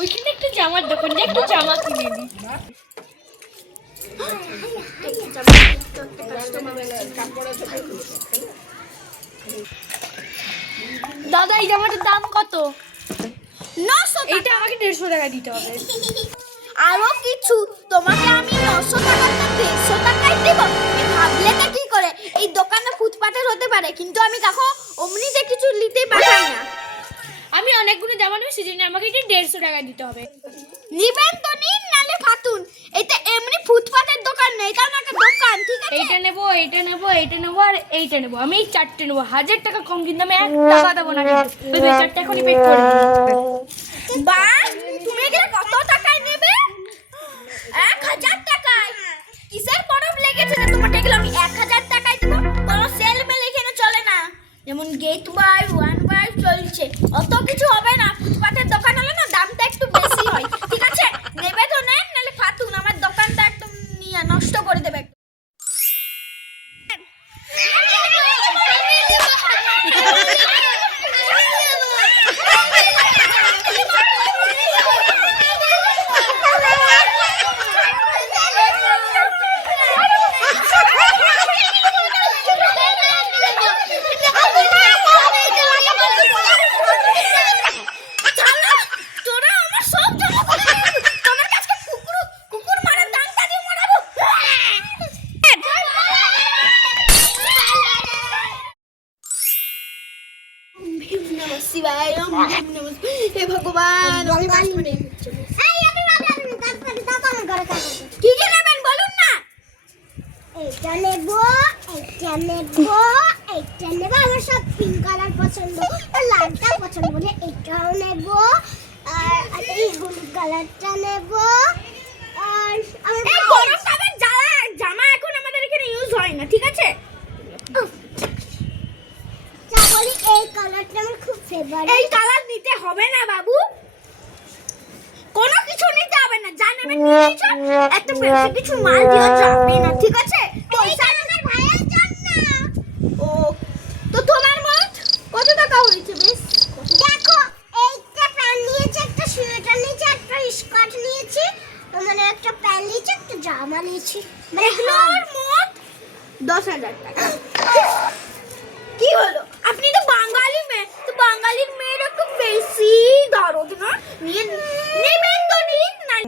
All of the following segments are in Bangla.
ওইখানে একটা জামার দোকান, একটু জামা কিনে দিই। দাদা এই জামাটার দাম কত? 900 টাকা। এইটা আমাকে 150 টাকা দিতে হবে। আরো কিছু তোমাকে আমি 900 টাকা না 150 টাকাই দেব। ভাবলে তা কি করে? এই দোকানটা ফুটপাতের হতে পারে, কিন্তু আমি কাকো অমনিতে কিছু নিতে পাঠাই না। আমি অনেকগুলো জামা নেব, সেজন্য আমাকে এটা 150 টাকা দিতে হবে। নিবেন তো নিন, নালে ফাতুন। এটা এমনি ফুটপাতের দোকান না, এটা একটা দোকান, ঠিক আছে? এইটা নেব, এইটা নেব, এইটা নেব আর এইটা নেব। আমি এই চারটে নেব। 1000 টাকা কম, কিন্তু আমি 1 টাকা দেবো না। কিন্তু এই চারটে এখনই পে করে দিই। বাহ, তুমি এগুলো কত টাকায় নেবে? 1000 টাকায়? কিসের পরব লেগেছে যে তোমাকে এগুলো আমি 1000 টাকায় দেবো? কোনো সেল মেল এখানে চলে না। যেমন গেট বাই 1 বাই চলছে, অত কিছু হবে না। ফুটপাতের দোকান হলে না দামটা একটু বেশি হয়, ঠিক আছে? নেবে তো নেন, নালে ফাতুন। আমার দোকানটা একদম নিয়ে নষ্ট করে দেবে। হে ভগবান, কি কি নেবেন বলুন না? এটা নেবো, এটা নেবো, এটা নেবো। আমার সব পিঙ্ক কালার পছন্দ, আর লালটা পছন্দ বলে এটাও নেবো। আর এই হলুদ কালারটা নেবো। আর আমার এই গরম কাপড় জামা এখন আমাদের এখানে ইউজ হয় না, ঠিক আছে? যা বলি, এই কালারটা আমার খুব ফেভারিট। এই কালার নিতে হবে না বাবু, কোনো কিছু নিতে হবে না। যা নেবেন নিয়ে নিন। একটা বেশি কিছু মাল দেওয়া যাবে না, ঠিক আছে? পয়সা আমার ভাইয়ের জন্য। ও তো তোমার মোট কত টাকা হয়েছে? বেশ দেখো, এইটা প্যান্ট নিয়েছে, একটা সোয়েটার নিয়েছে, একটা স্কার্ট নিয়েছি, মানে একটা প্যান্ট নিয়েছি, একটা জামা নিয়েছি। এগুলোর মোট 10,000 টাকা। কি হলো? আপনি তো বাঙালি মেয়ে, তো বাঙালির মেয়ের একটু বেশি দরদ না? নিয়ে নেবেন তো নিন না।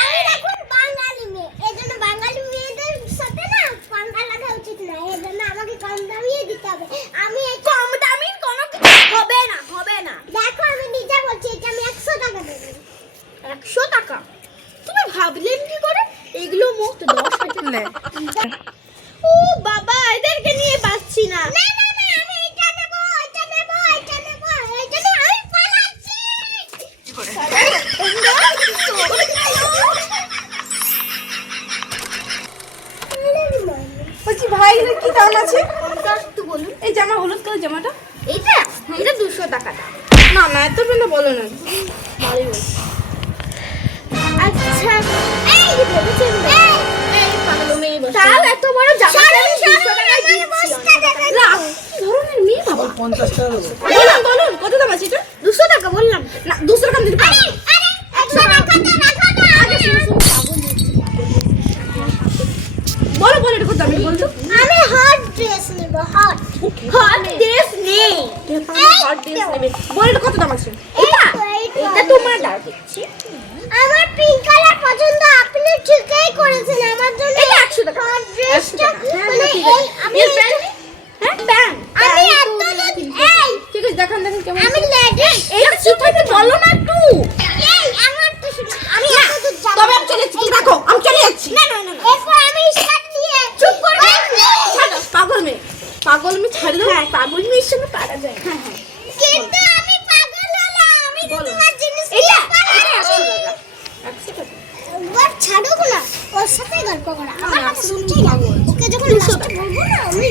আমি এখন বাঙালি মেয়ে, এই জন্য বাঙালি মেয়েদের সাথে না পাঙ্গা লাগা উচিত না। এই জন্য আমাকে কম দামিয়ে দিতে হবে। আমি কম দামি কোনো কিছু হবে না, হবে না। দেখো, আমি নিজে বলছি, এটা আমি 100 টাকা দেবো। 100 টাকা? তুমি ভাবলেন কি করে? এগুলো মোট 10,000। ও বাবা, এদেরকে নিয়ে পাচ্ছি না। না না না, আমি এটা নেব, এটা নেব, এটা নেব। এই জন্য আমি পালাচ্ছি। বলছি ভাই, কি দাম আছে? একটু বলুন। এই জামা হলুদ কালার জামাটা? এটা 200 টাকা দাম। না না, এত বেলা বলো না। আচ্ছা, এই ভেবেছেন এই পাগল মেয়ে বসে। তাও এত বড় জামা আমি 200 টাকায় দিচ্ছি। না, কি ধরনের মেয়ে বাবা? 50 টাকা দেবো। বলুন বলুন, কত দাম আছে এটা? 200 টাকা বললাম না, 200 টাকা দিতে পারবো না। আরে 100 টাকা তো রাখো না। আগে শুনুন, বলো বলো, এটা কত দাম বলছো? আমি হট ড্রেস নেব, হট। হট ড্রেস নেই। হট ড্রেস নেবে। বলো এটা কত দাম আছে? এটা এটা তোমার দাও দিচ্ছি। আমার পিঙ্ক কালার পছন্দ, আপনি ঠিকই করেছেন। আমার জন্য এটা 100 টাকা। হট ড্রেসটা 100 টাকা। মানে ঠিক এই আছে। আমি এর প্যান্ট? হ্যাঁ প্যান্ট। আমি এত এই ঠিক আছে, দেখান দেখান কেমন আমি আছে। লেডিস। এটা শিখাতে বলো না একটু। এই আমার তো আমি এত দূর যাব। তবে আমি চলে যাচ্ছি, রাখো, আমি চলে যাচ্ছি। না না না। এরপর আমি স্কার্ট নিয়ে চুপ করবে। ছাড়ো, পাগল মেয়ে, পাগল মেয়ে ছাড় দাও। হ্যাঁ, পাগল মেয়ের সঙ্গে পারা যায়। হ্যাঁ হ্যাঁ, কিন্তু আমি পাগল হলাম। আমি তো বলো। তোমার জিনিস এটা নিয়ে পালাম। 100 টাকা। 100 টাকা। একবার ছাড়ো না, ওর সাথে গল্প করা আমার কথা শুনছি না। ওকে যখন লাস্টে বলবো না, আমি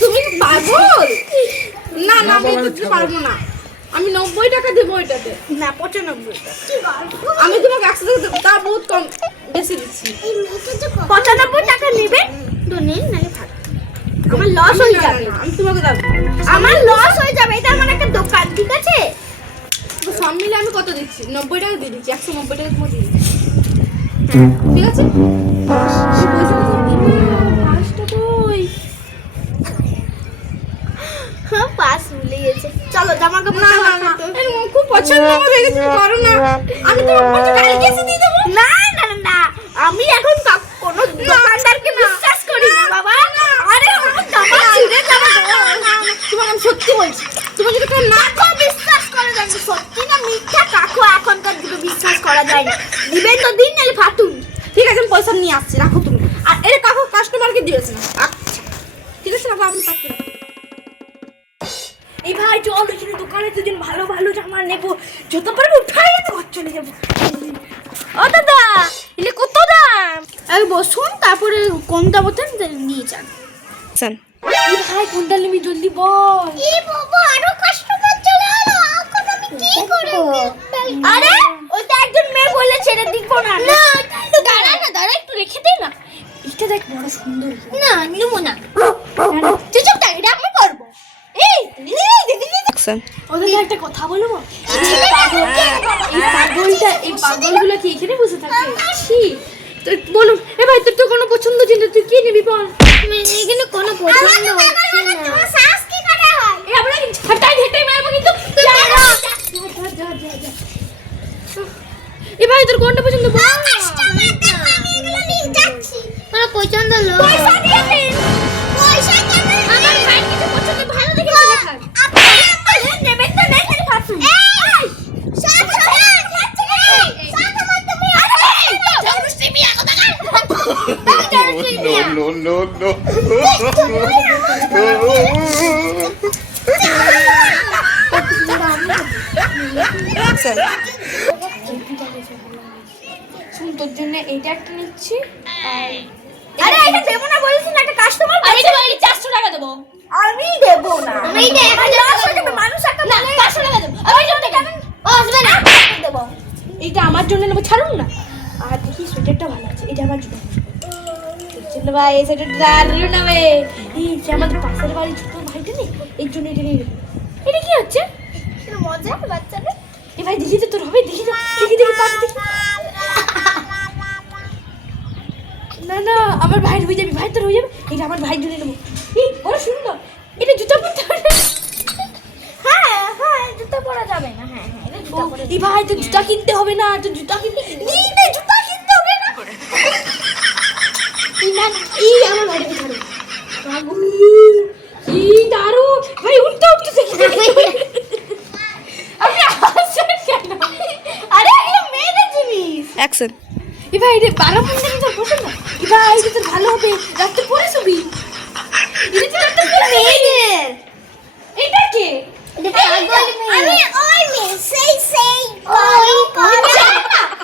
তুমি পাগল? না না, আমি দিতে পারবো না। আমি 90 টাকা দেবো এটাতে। না 95 টাকা। কি গল্প। আমি তোমাকে 100 টাকা দেবো, তা বহুত কম, বেশি দিচ্ছি। এই মেয়েটা তো 95 টাকা নেবেন তো নিন, নালে ভাগ। আমার লস হয়ে না, যাবে। না, আমি তোমাকে দেবো। আমার লস হয়ে যাবে। এটা আমার একটা দোকান, ঠিক আছে? সব মিলে আমি তোমাকে কত দিচ্ছি 90 টাকা দিয়ে দিচ্ছি 190 টাকা তোমাকে দিয়ে দিচ্ছি ঠিক আছে পাঁচটা কই হ্যাঁ পাস ভুলে গেছে চলো জামা কাপড় না না না খুব পছন্দ আমার হয়ে গেছে করো না আমি তোমার কাছে কালকে এসে দিয়ে দেবো না না না না আমি এখন কোনো দোকানদারকে বিশ্বাস করি না বাবা আরে আমার জামা ছিঁড়ে যাবে তোমাকে আমি সত্যি বলছি তোমাকে যদি কেউ না কাকু বিশ্বাস করা যায় না সত্যি না মিথ্যা কাকু এখনকার যুগে বিশ্বাস করা যায় না দিবেন তো দিন নাহলে ফাটুন ঠিক আছে আমি পয়সা নিয়ে আসছি রাখো তুমি আর এটা কাকু কাস্টমারকে দিয়েছে না আচ্ছা ঠিক আছে রাখো আপনি পাঠিয়ে এই ভাই চল এখানে দোকানে দুদিন ভালো ভালো জামা নেবো যত পারবো উঠাই তো ঘর চলে যাবো ও দাদা এলে কত দাম আরে বসুন তারপরে কোনটা বলতেন নিয়ে যান এই ভাই কোনটা নিবি জলদি বল এই বাবা আরো কাস্টমার চলে এলো এখন আমি কি করব আরে ওইটা একজন মেয়ে বলে ছেড়ে দিব না না দাঁড়া না দাঁড়া একটু রেখে দে না এটা দেখ বড় সুন্দর না নেবো না তুই চুপ থাক এটা আমি করবো এই দিদি ওদের একটা কথা বলবো এই এই পাগলগুলো কি এখানে বসে থাকে ছি তো বলুন এ ভাই তোর তো কোনো পছন্দ ছিল তুই কি নিবি বল এখানে কোনো পছন্দ হচ্ছে না তোমার শ্বাস কি করে হয় এই আমরা হটাই হেটাই মারবো কিন্তু যা এ ভাই তোর কোনটা পছন্দ বল কাস্টমার দেখো আমি এগুলো নিয়ে যাচ্ছি আমার পছন্দ হলো পয়সা দিয়ে দিন পয়সা কেন আমার ভাই কিছু পছন্দ ভালো দেখে দেখান আপনি নেবেন তো নেই তাহলে ফাটুন এই সাত হাজার যাচ্ছে সাত হাজার তুমি জবরদস্তি বিয়া কথা কার No, no, no, শুন তোর জন্য এইটা একটা নিচ্ছি আরে এটা দেবো না বলেছি না একটা কাস্টমার আমি তো বলি 400 টাকা দেবো আমি দেবো না আমি এটা 1000 টাকা দেবো। মানুষ একটা না 500 টাকা দেবো আমি জন্য কেন আসবে না দেবো এইটা আমার জন্য নেবো ছাড়ুন না আর দেখি সোয়েটারটা ভালো আছে এটা আমার জন্য চলো ভাই এই সোয়েটারটা দারুণ হবে এই যে আমাদের পাশের বাড়ির ছোট ভাইটা নেই এর জন্য এটা নিয়ে নেবো এটা কি হচ্ছে মজা বাচ্চাদের এ ভাই দেখি তো তোর হবে দেখি তো দেখি দেখি পাট দেখি না না আমার ভাইয়ের হয়ে যাবে ভাই তোর হয়ে যাবে এটা আমার ভাইয়ের জন্য নেবো এই বড় সুন্দর এটা জুতা পরতে হবে হ্যাঁ হ্যাঁ জুতো পরা যাবে না হ্যাঁ হ্যাঁ এটা জুতো পরা এই ভাই তো জুতা কিনতে হবে না তো জুতা কিনতে নিতে জুতো কিনতে হবে না এই না এই আমার ভাইয়ের ছাড়ো বাবু কি দারুণ ভাই উল্টো উল্টো দেখি আপনি হাসছেন কেন আরে এটা মেয়েদের জিনিস অ্যাকশন এ ভাই রে 12 15 মিনিট পছন্দ এ ভাই এটা তো ভালো হবে রাতে পরে শুবি এটা তো রাতে পরে মেয়েদের এটা কে এটা পাগল মেয়ে আমি ওই মেয়ে সেই ওই কথা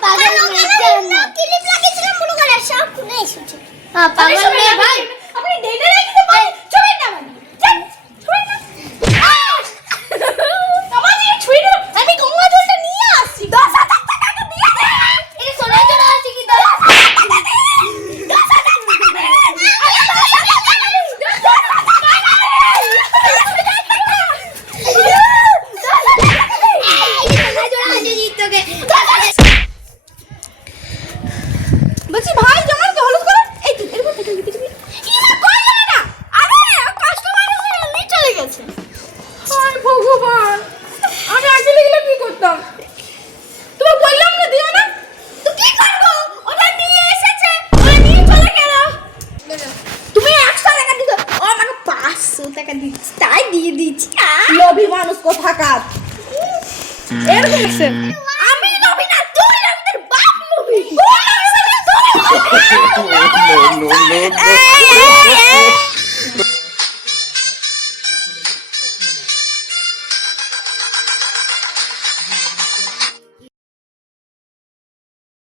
পাগল মেয়ে না ক্লিপ লাগিয়েছিলাম মনে করে সব খুলে এসেছে হ্যাঁ পাগল মেয়ে ভাই আপনি ডেটে রাখতে পারেন চলে না মানে যান ছুঁয়ে না আমাদের ছুঁয়ে না আমি গঙ্গা জলটা নিয়ে আসছি 10,000 টাকা দিয়ে দে এটা সোনার জন্য আছে কি 10,000 বলছি ভাই জমা তো হলুদ করে এই তো এরকম থেকে লিখে দিবি এটা কই গেল না আরে কাস্টমার এসে চলে গেছে হায় ভগবান আমি আগে লিখলে কি করতাম তোমাকে বললাম না দিও না তো কি করব ওটা নিয়ে এসেছে ওটা নিয়ে চলে গেল তুমি 100 টাকা দিছো ও আমাকে 500 টাকা দিচ্ছি তাই দিয়ে দিচ্ছি লোভী মানুষ কোথাকার এরকম আছে আমি নবী না তুই আমি তোর বাপ নবী no, no, no.